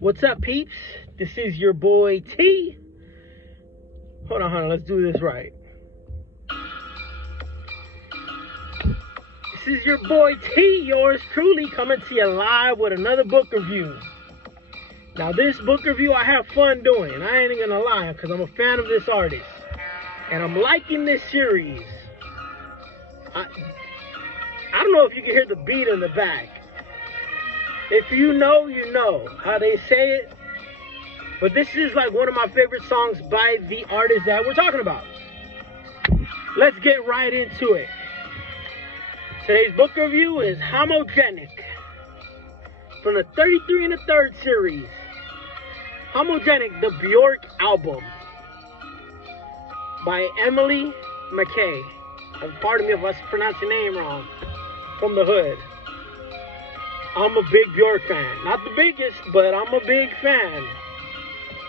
What's up, peeps? This is your boy T. Hold on, let's do this right. This is your boy T, yours truly, coming to you live with another book review. Now, this book review I have fun doing. I ain't gonna lie, because I'm a fan of this artist. And I'm liking this series. I don't know if you can hear the beat in the back. If you know, you know how they say it. But this is like one of my favorite songs by the artist that we're talking about. Let's get right into it. Today's book review is Homogenic from the 33 1/3 series. Homogenic, the Bjork album by MacKay. Pardon me if I pronounce your name wrong. From the hood. I'm a big Bjork fan. Not the biggest, but I'm a big fan.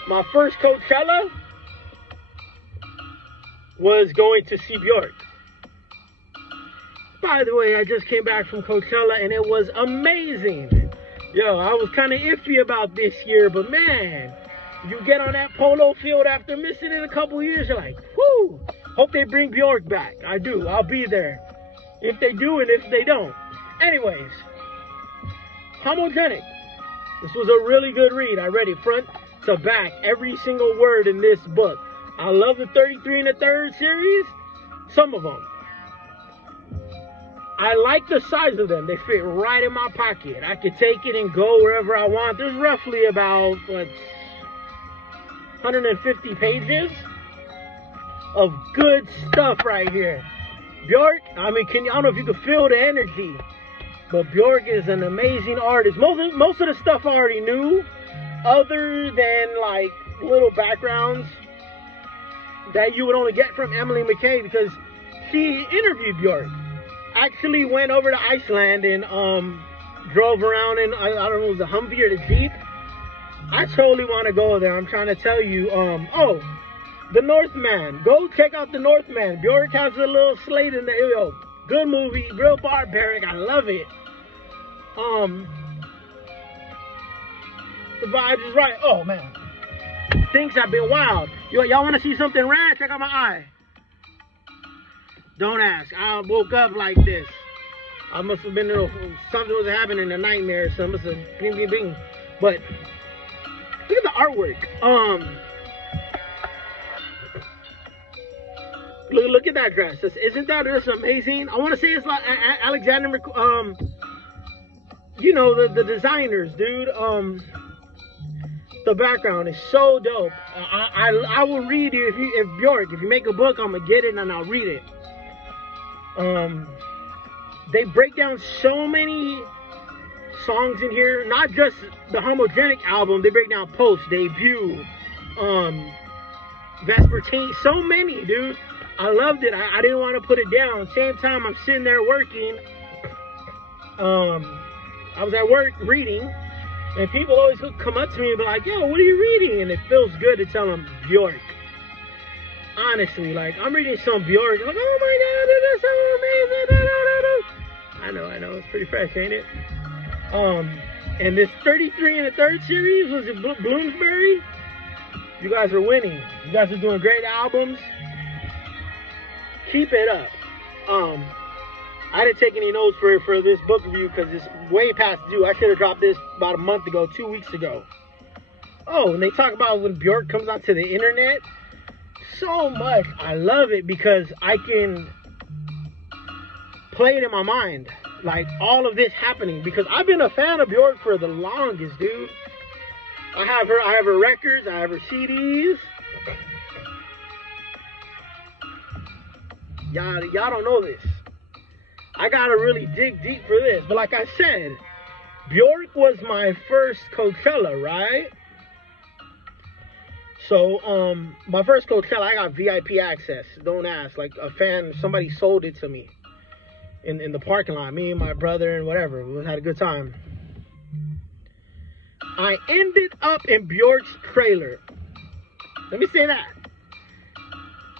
My first Coachella was going to see Bjork. By the way, I just came back from Coachella and it was amazing. Yo, I was kind of iffy about this year, but man, you get on that polo field after missing it a couple years, you're like, whoo, hope they bring Bjork back. I do. I'll be there. If they do and if they don't. Anyways, Homogenic. This was a really good read. I read it front to back, every single word in this book. I love the 33 1/3 series. Some of them. I like the size of them. They fit right in my pocket. I could take it and go wherever I want. There's roughly about, 150 pages of good stuff right here. Bjork, I mean, I don't know if you can feel the energy, but Bjork is an amazing artist. Most of the stuff I already knew, other than like little backgrounds that you would only get from MacKay, because she interviewed Bjork. Actually went over to Iceland and drove around in, I don't know, it was a Humvee or the Jeep. I totally want to go there. I'm trying to tell you, The Northman. Go check out The Northman. Bjork has a little slate in there. Yo, good movie, real barbaric. I love it. The vibe is right. Oh man, things have been wild. Y'all want to see something rad? Check out my eye. Don't ask. I woke up like this. I must have been, something was happening in a nightmare. So I must have bing, bing, bing. But look at the artwork. Look at that dress. Isn't that just amazing? I want to say it's like Alexander, you know, the designers, dude. The background is so dope. I will read you if Bjork, if you make a book, I'm gonna get it and I'll read it. They break down so many songs in here, not just the Homogenic album. They break down Post, Debut, Vespertine, so many, dude. I loved it. I didn't want to put it down. Same time, I'm sitting there working. I was at work reading, and people always come up to me and be like, yo, what are you reading? And it feels good to tell them Bjork. Honestly, like, I'm reading some Bjork. Like, oh my God, it is so amazing. I know. It's pretty fresh, ain't it? And this 33 1/3 series was in Bloomsbury. You guys are winning. You guys are doing great albums. Keep it up. I didn't take any notes for this book review because it's way past due. I should have dropped this about a month ago, 2 weeks ago. Oh, and they talk about when Bjork comes onto the internet. So much. I love it because I can play it in my mind. Like, all of this happening. Because I've been a fan of Bjork for the longest, dude. I have her records. I have her CDs. Y'all don't know this. I gotta really dig deep for this. But like I said, Bjork was my first Coachella, right? So, my first Coachella, I got VIP access. Don't ask. Like, a fan, somebody sold it to me in the parking lot. Me and my brother and whatever. We had a good time. I ended up in Bjork's trailer. Let me say that.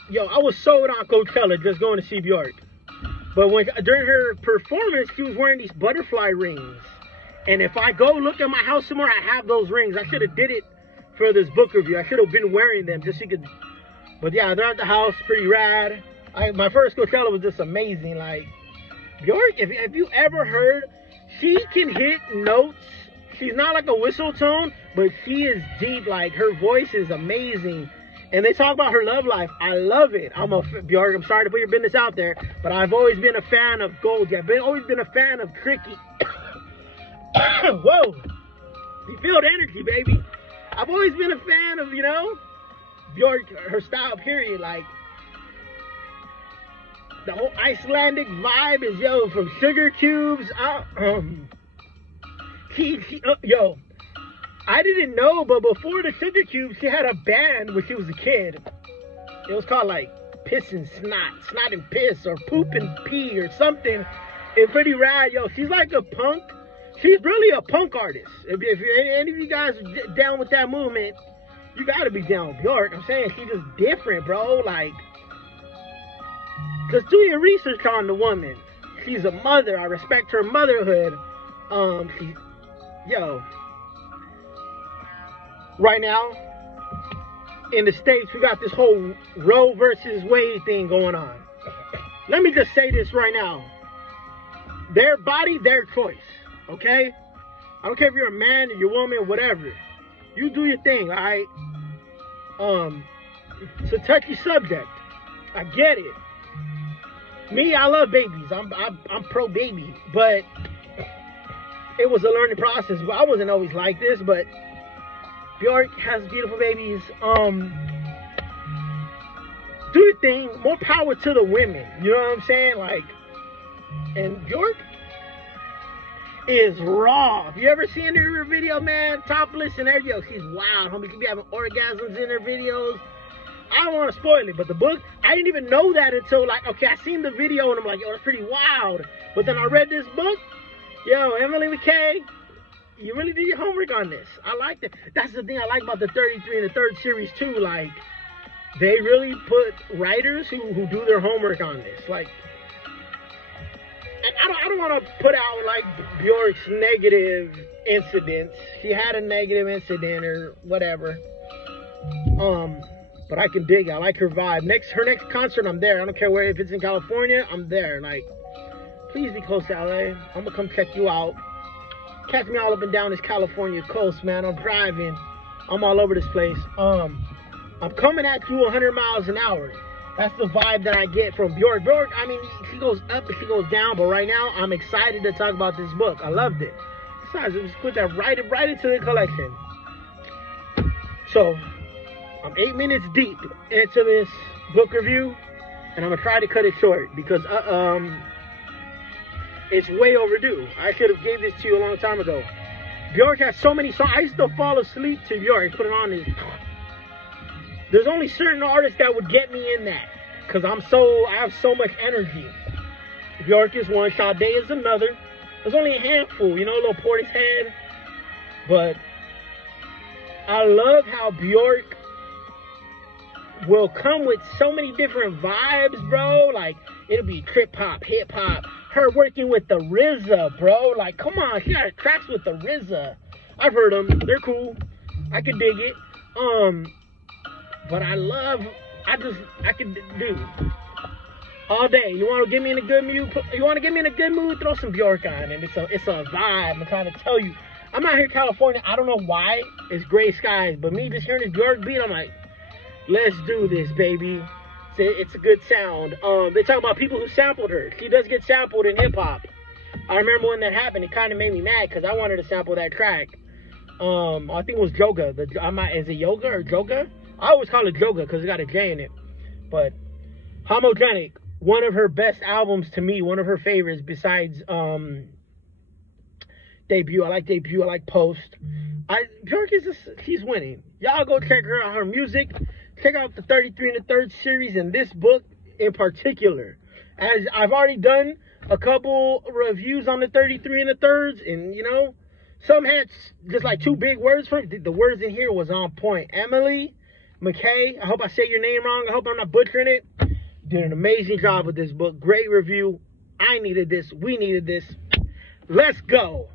Yo, I was sold on Coachella just going to see Bjork. But during her performance, she was wearing these butterfly rings. And if I go look at my house somewhere, I have those rings. I should have did it for this book review. I should have been wearing them just so you could. But yeah, they're at the house, pretty rad. My first Coachella was just amazing. Like, Bjork, if you ever heard, she can hit notes. She's not like a whistle tone, but she is deep. Like, her voice is amazing. And they talk about her love life. I love it. Bjork, I'm sorry to put your business out there, but I've always been a fan of Goldie. Always been a fan of Tricky. Whoa. You feel the energy, baby. I've always been a fan of, you know, Bjork, her style, period. Like, the whole Icelandic vibe is, yo, from Sugar Cubes. Yo, I didn't know, but before the Sugar Cubes, she had a band when she was a kid. It was called, like, Piss and Snot. Snot and Piss, or Poop and Pee, or something. It's pretty rad, yo. She's like a punk. She's really a punk artist. If any of you guys are down with that movement, you gotta be down with Bjork. I'm saying she's just different, bro. Like, just do your research on the woman. She's a mother. I respect her motherhood. Yo. Right now, in the States, we got this whole Roe versus Wade thing going on. Let me just say this right now. Their body, their choice. Okay? I don't care if you're a man or you're a woman, whatever. You do your thing, alright? It's a touchy subject. I get it. Me, I love babies. I'm pro baby, but it was a learning process. I wasn't always like this, but Bjork has beautiful babies. Do your thing. More power to the women. You know what I'm saying? Like, and Bjork is raw. If you ever seen her video, man, topless and everything, yo, she's wild. Homie, could be having orgasms in her videos. I don't want to spoil it, but the book, I didn't even know that until, like, okay, I seen the video and I'm like, yo, that's pretty wild. But then I read this book. Yo, Emily MacKay, you really did your homework on this. I like that. That's the thing I like about the 33 and the third series too. Like, they really put writers who do their homework on this. Like, and I don't want to put out like Bjork's negative incidents. She had a negative incident or whatever. But I can dig it. I like her vibe. Her next concert, I'm there. I don't care where. If it's in California, I'm there. Like, please be close to LA. I'm gonna come check you out. Catch me all up and down this California coast, man. I'm driving. I'm all over this place. I'm coming at you 100 miles an hour. That's the vibe that I get from Bjork. Bjork, I mean, she goes up and she goes down, but right now, I'm excited to talk about this book. I loved it. Besides, just put that right into the collection. So, I'm 8 minutes deep into this book review, and I'm gonna try to cut it short because it's way overdue. I should have gave this to you a long time ago. Bjork has so many songs. I used to fall asleep to Bjork, put it on this. There's only certain artists that would get me in that, because I have so much energy. Bjork is one, Sade is another. There's only a handful, you know, a little Portishead. But I love how Bjork will come with so many different vibes, bro. Like, it'll be trip hop, hip hop. Her working with the RZA, bro. Like, come on, she got tracks with the RZA. I've heard them. They're cool. I can dig it. But I can do all day. You want to get me in a good mood? Throw some Bjork on, and it's a vibe. I'm trying to tell you. I'm out here in California. I don't know why it's gray skies, but me just hearing this Bjork beat, I'm like, let's do this, baby. It's a good sound. They talk about people who sampled her. She does get sampled in hip hop. I remember when that happened. It kind of made me mad because I wanted to sample that track. I think it was Joga. Is it Yoga or Joga? I always call it Joga because it got a J in it. But Homogenic, one of her best albums to me, one of her favorites besides Debut. I like Debut. I like Post. Bjork she's winning. Y'all go check her out, her music. Check out the 33 and the third series and this book in particular. As I've already done a couple reviews on the 33 and the thirds, and you know, some had just like two big words for it. The words in here was on point. Emily MacKay, I hope I say your name wrong. I hope I'm not butchering it. Did an amazing job with this book. Great review. I needed this. We needed this. Let's go.